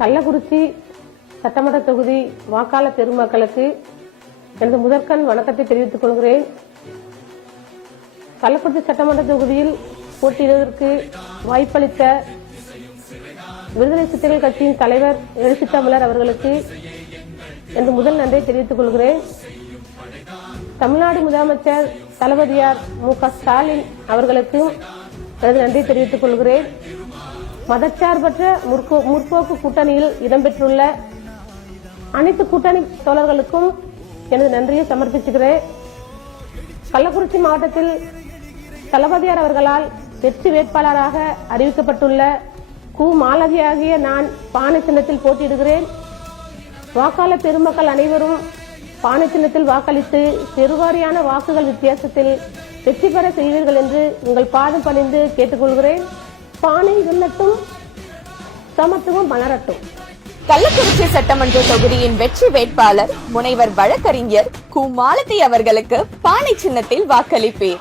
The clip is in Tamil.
கள்ளக்குறிச்சி சட்டமன்ற தொகுதி வாக்காளர் பெருமக்களுக்கு எனது முதற்கண் வணக்கத்தை தெரிவித்துக் கொள்கிறேன். கள்ளக்குறிச்சி சட்டமன்ற தொகுதியில் போட்டியிடுவதற்கு வாய்ப்பளித்த விடுதலை சிறுத்தைகள் கட்சியின் தலைவர் எழுச்சி தமிழர் அவர்களுக்கு எனது முதல் நன்றியை தெரிவித்துக் கொள்கிறேன். தமிழ்நாடு முதலமைச்சர் தளபதியார் மு.க. ஸ்டாலின் அவர்களுக்கும் எனது நன்றியை தெரிவித்துக் கொள்கிறேன். மதச்சார்பற்ற முற்போக்கு கூட்டணியில் இடம்பெற்றுள்ள அனைத்து கூட்டணி தோழர்களுக்கும் எனது நன்றியை சமர்ப்பிச்சுக்கிறேன். கள்ளக்குறிச்சி மாவட்டத்தில் தளபதியார் அவர்களால் வெற்றி வேட்பாளராக அறிவிக்கப்பட்டுள்ள கு. மாலதி ஆகிய நான் பானை சின்னத்தில் போட்டியிடுகிறேன். வாக்காளர் பெருமக்கள் அனைவரும் பானை சின்னத்தில் வாக்களித்து பெருவாரியான வாக்குகள் வித்தியாசத்தில் வெற்றி பெற செய்வீர்கள் என்று உங்கள் பாதம் பணிந்து கேட்டுக்கொள்கிறேன். பானை வெல்லட்டும், சமத்துவம் மலரட்டும். கள்ளக்குறிச்சி சட்டமன்ற தொகுதியின் வெற்றி வேட்பாளர் முனைவர் வழக்கறிஞர் கு. மாலதி அவர்களுக்கு பானை சின்னத்தில் வாக்களிப்பேன்.